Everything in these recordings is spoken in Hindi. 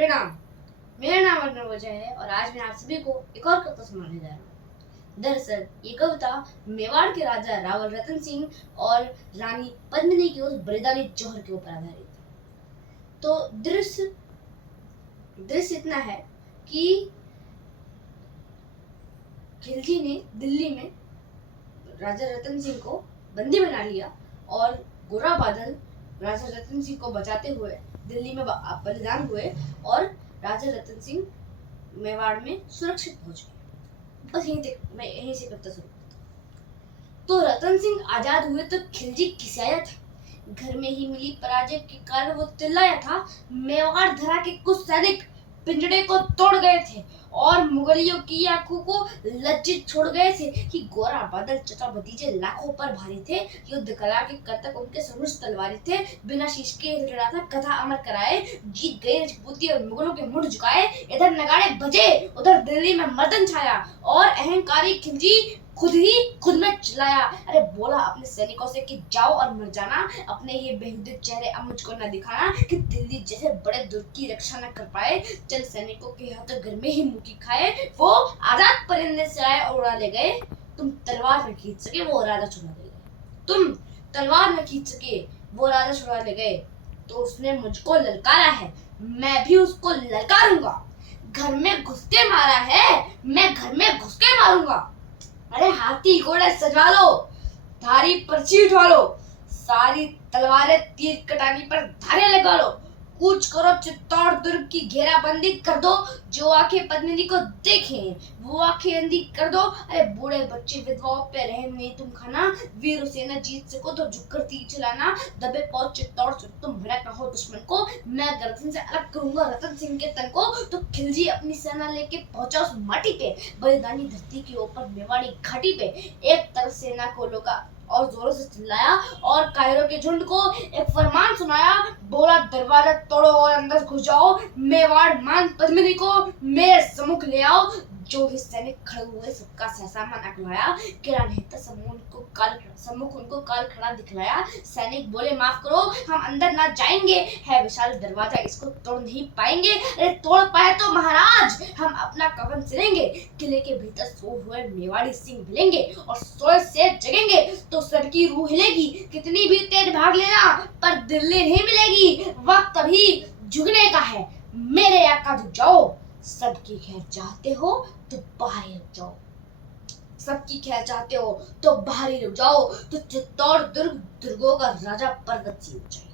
प्रणाम। मेरा नाम अर्णव वजह है और आज मैं आप सभी को एक और कविता सुनाने जा रहा हूँ। दरअसल ये कविता मेवाड़ के राजा रावल रतन सिंह और रानी पद्मिनी के उस बलिदानी जौहर के ऊपर आधारित है। तो दृश्य दृश्य इतना है कि खिलजी ने दिल्ली में राजा रतन सिंह को बंदी बना लिया और गोरा बादल राजा रतन सिंह को बचाते हुए दिल्ली में बलिदान हुए और राजा रतन सिंह मेवाड़ में सुरक्षित पहुंच गए। बस यहीं तक मैं यहीं से कविता शुरू करता हूँ। तो रतन सिंह आजाद हुए तो खिलजी किसाया था, घर में ही मिली पराजय के कारण वो चिल्लाया था। मेवाड़ धरा के कुछ सैनिक पिंजड़े को तोड़ गए थे और मुगलियों की आंखों को लज्जित छोड़ गए थे कि गोरा बादल चचा भतीजे लाखों पर भारी थे। युद्ध कला के कर्तक उनके समुद्र तलवारी थे, बिना शीश के लड़ा था कथा अमर कराए। जीत गए राजपूती और मुगलों के मुंह झुकाए। इधर नगाड़े बजे उधर दिल्ली में मर्दन छाया और अहंकारी खिलजी खुद में चिल्लाया। अरे बोला अपने सैनिकों से कि जाओ और मर जाना, अपने ये बेहुदे चेहरे अब मुझको न दिखाना कि दिल्ली जैसे बड़े दुर्ग की रक्षा न कर पाए। चंद सैनिकों के हाथों घर में ही मुकी खाए, वो आजाद परिंदे से आए और उड़ा ले गए। तुम तलवार न खींच सके वो राजा छुड़ा ले गए। तुम तलवार न खींच सके वो राजा छुड़ा ले गए। तो उसने मुझको ललकारा है, मैं भी उसको ललकारूंगा। घर में घुस के मारा है, मैं घर में घुस के मारूंगा। अरे हाथी घोड़े सजा लो, धारी पर्ची उठा लो, सारी तलवारें तीर कटानी पर धारे लगा लो। कूच करो चित्तौड़ दुर्ग की घेराबंदी कर दो, जो आंखें पद्मिनी को देखें वो आंखें अंधी कर दो। अरे बूढ़े बच्चे विधवाओं पे रहम नहीं तुम खाना, वीर सेना जीत सको तो झुककर तीर चलाना। दबे पहुंच चित्तौड़ से तुम भड़क न हो दुश्मन को, मैं गर्दन से अलग करूंगा रतन सिंह के तन को। तो खिलजी अपनी सेना लेके पहुंचा उस माटी पे, बलिदानी धरती के ऊपर मेवाड़ी घाटी पे। एक तरफ सेना को लोगा और जोरों से चिल्लाया और कायरों के झुंड को एक फरमान सुनाया। बोला दरवाजा तोड़ो और अंदर घुस जाओ, मेवाड़ मान पद्मिनी को मेरे सम्मुख ले आओ। जो भी सैनिक खड़े हुए सबका सहसा मन अकलाया, किला नेता सम्मुख उनको काल खड़ा दिखलाया। सैनिक बोले माफ करो हम अंदर ना जाएंगे, है विशाल दरवाजा इसको तोड़ नहीं पाएंगे। अरे तोड़ पाए तो महाराज हम अपना कफन सिलेंगे, किले के भीतर सो हुए मेवाड़ी सिंह मिलेंगे और सोए से जगेंगे तो सबकी रूह हिलेगी। कितनी भी तेज भाग लेना पर दिल्ली नहीं मिलेगी, वक्त अभी झुकने का है, मेरे आका झुक जाओ। सबकी खैर चाहते हो तो बाहर रुक जाओ, सबकी खैर चाहते हो तो बाहर रुक जाओ। तो चित्तौड़ दुर्ग दुर्गों का राजा पर्वत सी ऊंचाई,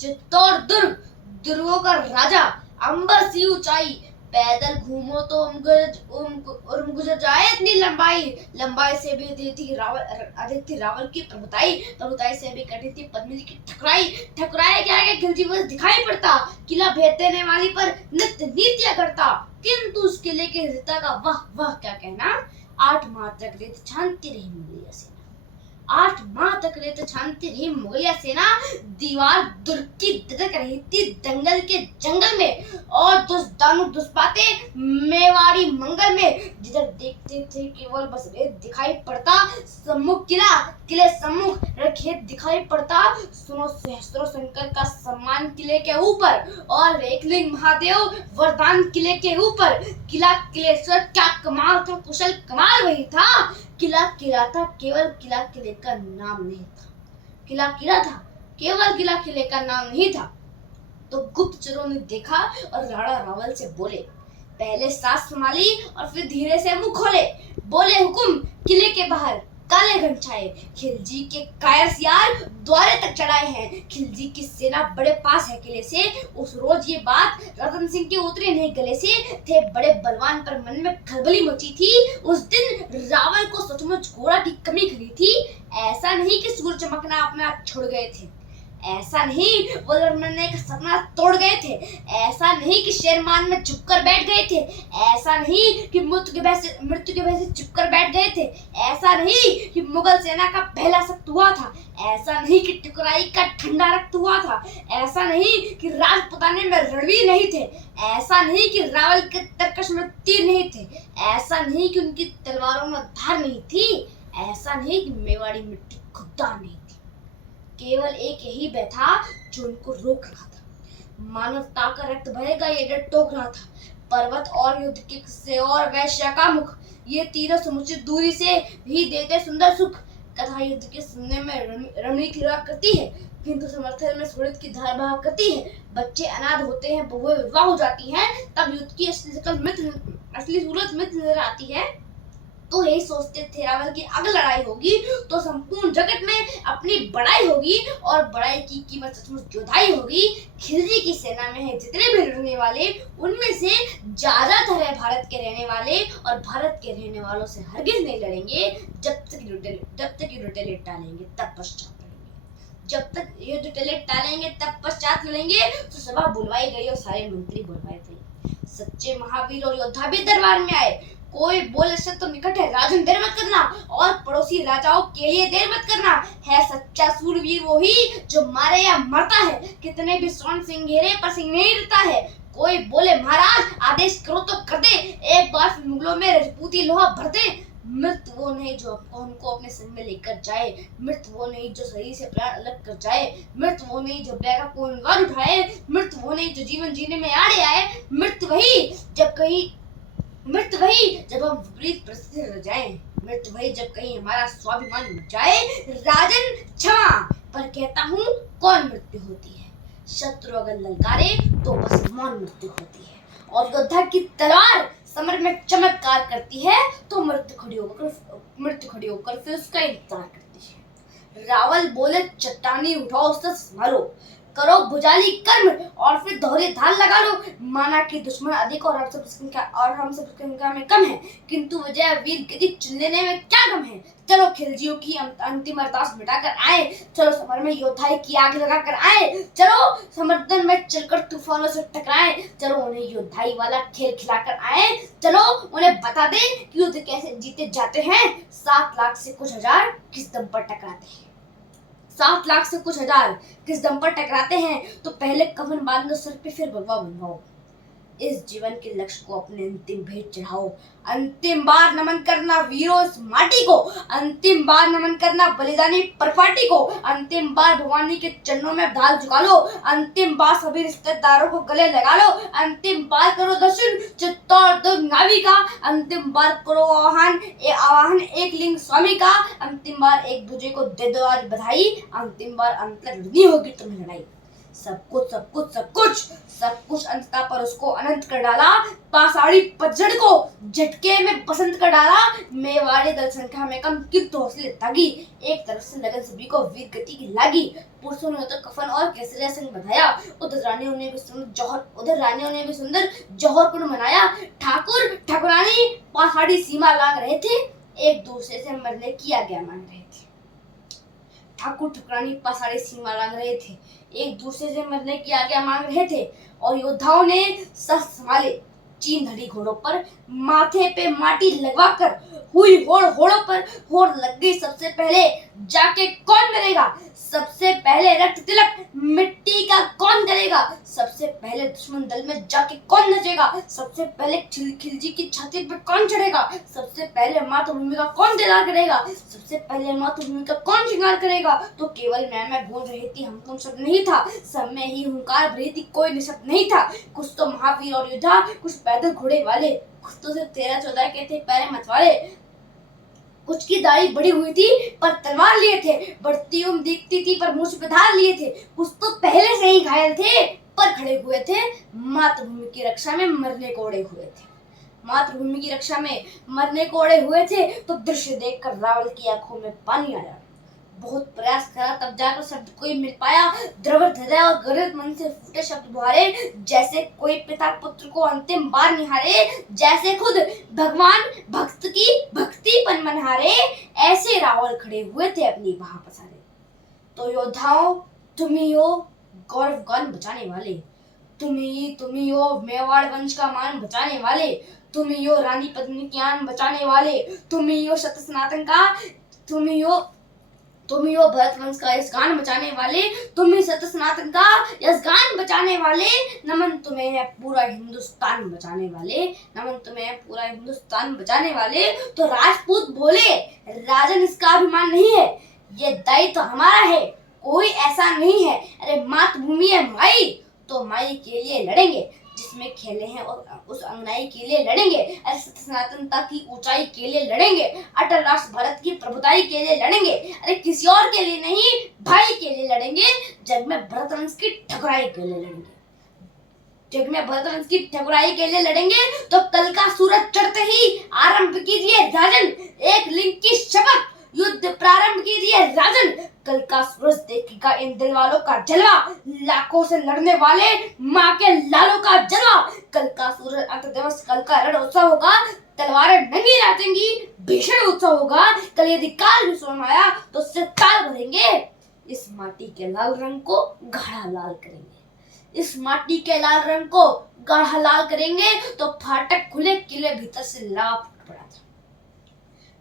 चित्तौड़ दुर्ग दुर्गों का राजा अंबर सी ऊंचाई। पैदल घूमो तो उर्म गुजर जाए इतनी लंबाई से भी अधिक थी रावल की प्रभुताई से भी कठी थी पद्मिनी की ठकुराई के आगे खिलजी बस दिखाई पड़ता। किला भेद देने वाली पर नित्य नीतियां करता, किंतु उस किले के हृदय का वह क्या कहना। 8 माह तक रेत छानती रही मुगलिया सेना, 8 माह तक रेत छानती रही मुगलिया सेना। दीवार दुर्ग की दरक रही थी दंगल के जंगल में और दुष्दानु दुष्पाते मेवाड़ी मंगल में। जिधर देखते थे केवल बस रेत दिखाई पड़ता, सम्मुख किले सम्मुख खेत दिखाई पड़ता। सुनो सहस्त्रों शंकर का सम्मान किले के ऊपर और एकलिंग महादेव वरदान किले के ऊपर। किला किलेश्वर क्या कमाल था, कुशल कमाल वही था। किला था केवल किला किले का नाम नहीं था, किला था केवल किला किले का नाम नहीं था। तो गुप्तचरों ने देखा और राणा रावल से बोले, पहले सांस संभाली और फिर धीरे से मुंह खोले। बोले हुकुम किले के बाहर काले घन छाए, खिलजी के कायर सियार द्वारे तक चढ़ाए हैं। खिलजी की सेना बड़े पास है किले से। उस रोज ये बात रतन सिंह के उतरे नहीं गले से, थे बड़े बलवान पर मन में खलबली मची थी। उस दिन रावल को सचमुच घोड़ा की कमी खली थी। ऐसा नहीं कि सूरज चमकना अपना छोड़ गए थे, ऐसा नहीं वो लड़ने का सपना तोड़ गए थे, ऐसा नहीं कि शेरमान में चुपकर बैठ गए थे, ऐसा नहीं कि मृत्यु के भय से चुपकर बैठ गए थे, ऐसा नहीं कि मुगल सेना का पहला सख्त हुआ था, ऐसा नहीं कि ठकुराई का ठंडा रक्त हुआ था, ऐसा नहीं कि राजपुताने में रणवीर नहीं थे, ऐसा नहीं कि रावल के तरकश में तीर नहीं थे, ऐसा नहीं कि उनकी तलवारों में धार नहीं थी, ऐसा नहीं कि मेवाड़ी मिट्टी खुददार नहीं थी। केवल एक यही भय था जो उनको रोक रहा था। मानवता का रक्त बहेगा ये डर टोक रहा था। पर्वत और युद्ध के किस्से और वैश्य का मुख, ये तीनों समुचित दूरी से भी देते सुंदर सुख। कथा युद्ध के सुनने में रमणीक लगा करती है, किंतु समर्थन में सुहृद की धार बहा करती है। बच्चे अनाथ होते हैं, बहुएं विधवा हो जाती हैं, तब युद्ध की असली सूरत मित्र नजर आती है। तो यही सोचते थे रावण की अगर लड़ाई होगी तो संपूर्ण जगत में अपनी बड़ाई होगी और बड़ाई की कीमत सचमुच जोधाई होगी। खिलजी की सेना में है जितने भी लड़ने वाले, उनमें से ज्यादातर है भारत के रहने वाले, और भारत के रहने वालों से हरगिज नहीं लड़ेंगे जब तक युद्ध टालेंगे तब पश्चात लड़ेंगे। जब तक युद्ध टालेंगे तब पश्चात लड़ेंगे। तो सभा बुलवाई गई और सारे मंत्री बुलवाए गए। सच्चे महावीर और योद्धा भी दरबार में आए। कोई बोले से तो निकट है राजन, देर मत करना, और पड़ोसी राजाओं के लिए देर मत करना। है सच्चा सूरवीर वही जो मारे या मरता है, कितने भी स्वर्ण सिंह घेरे पर सिंह नहीं डरता है। कोई बोले महाराज आदेश करो तो कर दे, एक बार मुगलों में रजपूती लोहा भर दे। मृत वो नहीं जो उनको अपने संग में लेकर जाए, मृत वो नहीं जो शरीर से प्राण अलग कर जाए, मृत वो नहीं जो बैगा को उंगली उठाए, मृत वो नहीं जो जीवन जीने में आड़े आए, मृत वही जब हम विपरीत परिस्थिति रह जाए, मृत वही जब कहीं हमारा स्वाभिमान मिट जाए। राजन क्षमा, पर कहता हूँ कौन मृत्यु होती है, शत्रु अगर ललकारे तो बस मौन मृत्यु होती है, और योद्धा की तलवार समर में चमत्कार करती है तो मृत्यु खड़ी होकर फिर उसका इंतजार करती है। रावल बोले चट्टानी उठाओ उससे संभालो, करो भुजाली कर्म और फिर दोहरी धार लगा लो। माना कि दुश्मन अधिक और हम सब संख्या में कम है, किंतु विजय वीर गति चुन लेने में क्या गम है। चलो खिलजियों की अंतिम अरदास मिटाकर आए, चलो समर में योद्धाई की आग लगाकर आए, चलो समर्दन में चलकर तूफानों से टकराए, चलो उन्हें योद्धाई वाला खेल खिलाकर आए, चलो उन्हें बता दे कि युद्ध कैसे जीते जाते हैं। 7 लाख से कुछ हजार किस दम पर टकराते हैं, 7 लाख से कुछ हजार किस दम पर टकराते हैं। तो पहले कफन बांध लो सर पे, फिर भगवा बनवाओ, इस जीवन के लक्ष्य को अपने अंतिम भेंट चढ़ाओ। अंतिम बार नमन करना वीरों इस माटी को, अंतिम बार नमन करना बलिदानी परपाटी को, अंतिम बार भवानी के चरणों में ढाल झुका लो, अंतिम बार सभी रिश्तेदारों को गले लगा लो, अंतिम बार करो दर्शन चित्तौड़ दुर्ग नावी का, अंतिम बार करो आवाहन एक लिंग स्वामी का, अंतिम बार एक दूजे को दे दो आज बधाई, अंतिम बार अंत तक लड़नी होगी तुम्हें लड़ाई। सब कुछ अंततः पर उसको अनंत कर डाला, पासाड़ी पतझड़ को झटके में बसंत कर डाला। मेवाड़ी दल संख्या में कम किंतु हौसले तागी, एक तरफ से लगन सभी को वीर गति की लागी। पुरुषों ने तो कफन और केसरिया संग बधाया, उधर रानियों ने भी सुंदर जौहर कुंड मनाया। ठाकुर ठाकुरानी पासाड़ी सीमा लांग रहे थे, एक दूसरे से मरने की आज्ञा मांग रहे थे। ठाकुर ठुकरानी पासाड़ी सीमा लांग रहे थे, एक दूसरे से मरने की आज्ञा मांग रहे थे, और योद्धाओं ने सर संभाले चीन धड़ी घोड़ों पर, माथे पे माटी लगवाकर हुई होड़ों पर होड़ लग गई। सबसे पहले जाके कौन मरेगा, सबसे पहले रक्त तिलक मिट्टी का कौन करेगा, सबसे पहले दुश्मन दल में जाके कौन नचेगा, सबसे पहले खिलजी की छाती पे कौन चढ़ेगा, सबसे पहले मातृभूमि का कौन दीदार करेगा, सबसे पहले मातृभूमि का कौन श्रृंगार करेगा। तो केवल मैं गूंज रही थी, हमको शब्द नहीं था, सब में ही हुंकार भरी थी, कोई निशब्द नहीं था। कुछ तो महावीर और योद्धा, कुछ पैदल घोड़े वाले, कुछ तो सिर्फ 13-14 के थे पैरे मतवाले, कुछ की दाढ़ी बड़ी हुई थी पर तलवार लिए थे, बढ़ती उम्र दिखती थी पर मुझ पे धार लिए थे, कुछ तो पहले से ही घायल थे पर खड़े हुए थे, मातृभूमि की रक्षा में मरने को अड़े हुए थे, मातृभूमि की रक्षा में मरने को अड़े हुए थे। तो दृश्य देखकर रावल की आंखों में पानी आया, बहुत प्रयास करा तब जाकर शब्द कोई मिल पाया, द्रवित हृदय और गरीब मन से फूटे शब्द बुहारे, जैसे कोई पिता पुत्र को अंतिम बार निहारे, जैसे खुद भगवान भक्त की भक्ति पन मनहारे, ऐसे रावल खड़े हुए थे अपनी बाह पसारे। तो योद्धाओं तुम ही हो गौरव गान बचाने वाले, तुम ही हो मेवाड़ वंश का मान बचाने वाले, तुम ही हो रानी पद्मिनी की आन बचाने वाले, तुम ही हो सत्य सनातन का, तुम ही हो भरत वंश का यश गान बचाने वाले, तुम ही सत्य सनातन का यश गान बचाने वाले, नमन तुम्हें है पूरा हिंदुस्तान बचाने वाले, नमन तुम्हें है पूरा हिंदुस्तान बचाने वाले। तो राजपूत बोले राजन इसका अभिमान नहीं है, ये दायित्व तो हमारा है, कोई ऐसा नहीं है, अरे मातृभूमि है माई, तो माई के लिए लड़ेंगे, जिसमें खेले हैं और उस अंगनाई के लिए लड़ेंगे, ऐसे सनातनता की ऊंचाई के लिए लड़ेंगे, अटल राष्ट्र भारत की प्रभुताई के लिए लड़ेंगे, अरे किसी और के लिए नहीं, भाई के लिए लड़ेंगे, जग में भरतवंश की ठकुराई के लिए लड़ेंगे, जग में भरतवंश की ठकुराई के लिए लड़ेंगे। तो कल का सूरज चढ़ते ही आरंभ कीजिए राजन, एक लिंग की शपथ, युद्ध प्रारंभ कीजिए राजन, कल का सूरज देखेगा इन दिल वालों का जलवा, लाखों से लड़ने वाले माँ के लालों का जलवा, कल का सूरज अंत दिवस, कल का रण उत्सव होगा, तलवारें नंगी नाचेंगी, भीषण उत्सव होगा, कल यदि काल भी स्वयं आया तो उससे ताल भरेंगे, इस माटी के लाल रंग को गाढ़ा लाल करेंगे, इस माटी के लाल रंग को गाढ़ा लाल करेंगे। तो फाटक खुले, किले भीतर से लावा फूट पड़ा था,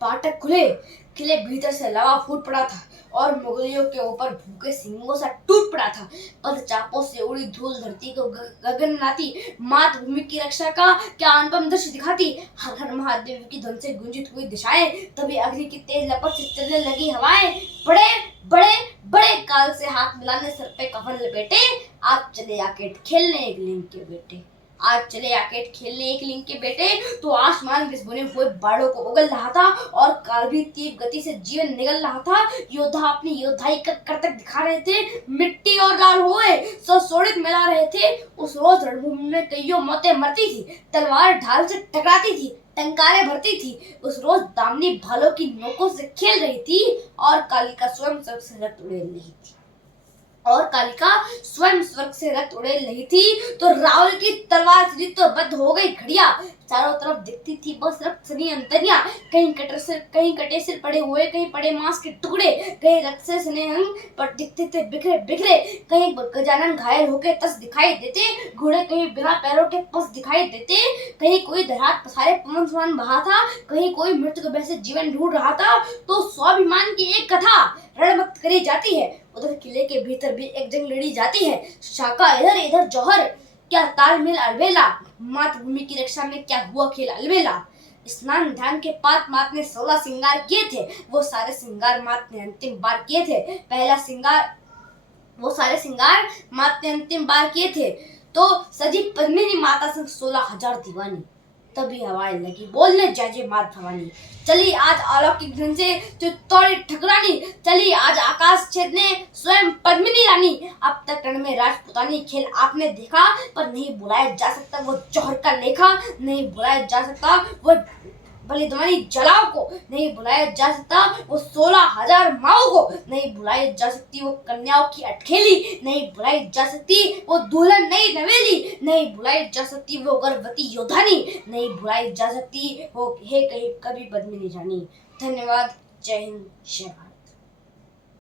फाटक खुले, किले भीतर से लावा फूट पड़ा था, और मुगलियों के ऊपर भूखे सिंगों सा टूट पड़ा था, पद चापों से उड़ी धूल धरती को गगन नाती, मातृभूमि की रक्षा का क्या अनुपम दृश्य दिखाती, हर हर महादेव की ध्वनि से गूंजित हुई दिशाएं, तभी अग्नि की तेज लपट से चलने लगी हवाएं, बड़े बड़े बड़े काल से हाथ मिलाने सर पे कफन लपेटे, आज चले आके खेलने एक लिंग के बेटे, आज चले आके खेलने एक लिंग के बेटे। तो आसमान में बुने हुए बाड़ों को उगल रहा था और काल भी तीव्र गति से जीवन निगल रहा था, योद्धा अपनी योद्धाई का करतब दिखा रहे थे, मिट्टी और लाल हुए सोड़ित मिला रहे थे, उस रोज रणभूमि में कईयों मौतें मरती थी, तलवार ढाल से टकराती थी, टंकारें भरती थी, उस रोज दामनी भालों की नोकों से खेल रही थी, और कालिका स्वयं स्वर्ग से रक्त उड़ेल रही थी, और कालिका स्वयं स्वर्ग से रक्त उड़ेल रही थी। तो रावल की तलवार से तो बद्ध हो गई घड़िया, चारों तरफ दिखती थी बस रक्त सनी अंतरिया, कहीं कटे सिर पड़े हुए, कहीं पड़े मांस के टुकड़े, कहीं रक्त से सने अंग पर दिखते थे बिखरे बिखरे, कहीं गजानन घायल होके तस दिखाई देते, घोड़े कहीं बिना पैरों के पस दिखाई देते, कहीं कोई दरात पसारे पवन समान बहा था, कहीं कोई मृत्यु के भय से जीवन ढूंढ रहा था। तो स्वाभिमान की एक कथा रणमुक्त करी जाती है, उधर किले के भीतर भी एक जंग लड़ी जाती है, शाका इधर इधर जौहर, क्या तालमेल अलबेला, मातृभूमि की रक्षा में क्या हुआ खेल अलबेला, स्नान ध्यान के पात मात ने 16 श्रृंगार किए थे, वो सारे श्रृंगार मात ने अंतिम बार किए थे, पहला श्रृंगार वो सारे श्रृंगार मात ने अंतिम बार किए थे, तो सजी पद्मिनी माता संग 16,000 दीवानी, तभी हवाएं लगी बोलने जय जय मात भवानी, चली आज अलौकिक धन से चित्तौड़ी ठकुरानी, चली आज आकाश छेदने स्वयं पद्मिनी रानी, अब तक रण में राजपुतानी खेल आपने देखा, पर नहीं बुलाया जा सकता वो जौहर का लेखा, नहीं बुलाया जा सकता वो बलिदानी जलाओ को, नहीं बुलाया जा सकता वो 16,000 माओ को, नहीं बुलाई जा सकती वो कन्याओं की अटखेली, नहीं बुलाई जा सकती वो दुल्हन नई नवेली, नहीं बुलाई जा सकती वो गर्भवती योधानी, नहीं बुलाई जा सकती वो हे कहीं कभी पद्मिनी रानी। धन्यवाद। जय हिंद, जय भारत।